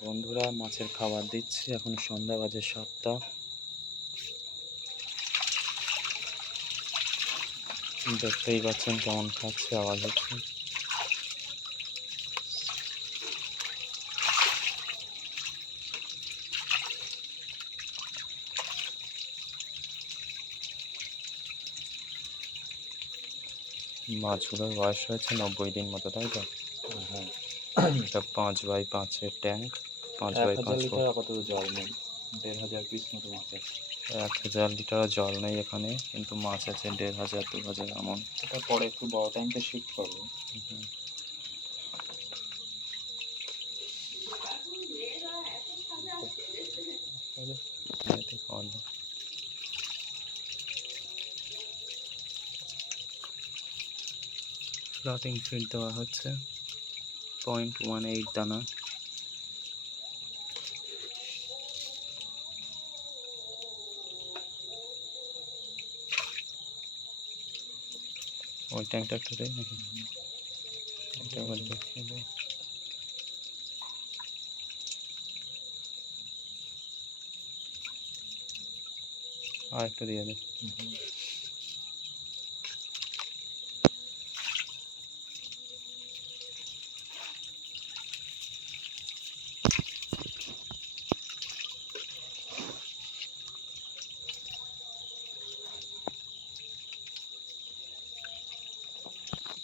বন্ধুরা মাছের খাবার দিচ্ছি, এখন সন্ধ্যা বাজে সাতটা। দেখতেই পাচ্ছেন কেমন খাচ্ছে, আওয়াজ হচ্ছে। মাছগুলোর বয়স হয়েছে নব্বই দিন মতো, তাই তো? হ্যাঁ। এটা পাঁচ বাই পাঁচের ট্যাঙ্ক পাঁচ বাই পাঁচ লিটার আপাতত জল নেই। দেড় হাজার পিস মতো মাছ আছে। এক হাজার লিটার জল নেই এখানে কিন্তু মাছ আছে দেড় হাজার দু হাজার এমন। এটা পরে একটু বড় ট্যাঙ্কে শিফট করব। ফ্লটিং ফিড দেওয়া হচ্ছে। পয়েন্ট ওয়ান এইট দানা ওই ট্যাঙ্কটা একটু দেয় নাকি এটা আবার দেখিয়ে দেয় আর একটু দিয়ে দে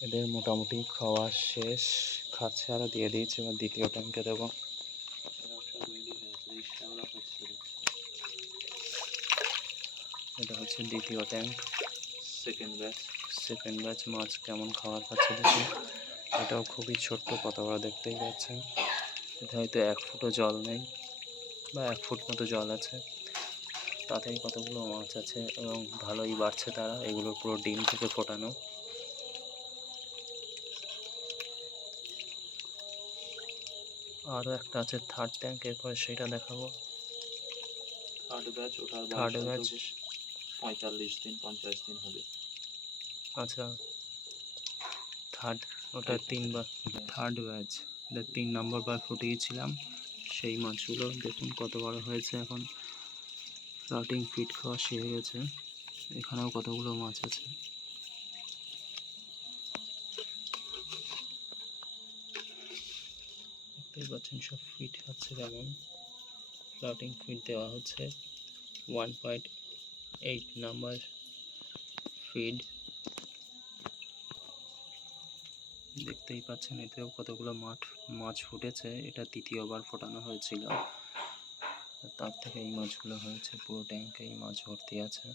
এদের মোটামুটি খাওয়া শেষ। খাচ্ছে আরও দিয়ে দিয়েছে। এবার দ্বিতীয় ট্যাঙ্কে দেবো। এটা হচ্ছে দ্বিতীয় tank second batch second batch মাছ কেমন খাবার খাচ্ছে দেখি এটাও খুবই ছোট্ট কত বড় দেখতেই পাচ্ছেন। এটা হয়তো এক ফুটও জল নেই বা এক ফুট মতো জল আছে। তাতেই কতগুলো মাছ আছে এবং ভালোই বাড়ছে তারা। এগুলো পুরো ডিম থেকে ফোটানো। আরও একটা আছে থার্ড ট্যাঙ্ক এরপরে সেটা দেখাবো। থার্ড ব্যাচ ওটার থার্ড ব্যাচ পঁয়তাল্লিশ দিন পঞ্চাশ দিন হবে। আচ্ছা। থার্ড ওটা তিনবার। থার্ড ব্যাচ এটা তিন নম্বর বার ফুটিয়েছিলাম। সেই মাছগুলো দেখুন কত বড় হয়েছে এখন। ফ্লাটিং ফিট খাওয়া শিখে গেছে। এখানেও কতগুলো মাছ আছে। দেখতেই পাচ্ছেন সব ফিট খাচ্ছে কেমন ফ্লাটিং ফিট দেওয়া হচ্ছে one point eight number feed দেখতেই পাচ্ছেন, এতেও কতগুলো মাঠ, মাছ ফুটেছে, এটা দ্বিতীয়বার ফোটানো হয়েছিল। তার থেকে এই মাছগুলো হয়েছে, পুরো ট্যাঙ্কে এই মাছ ভর্তি আছে।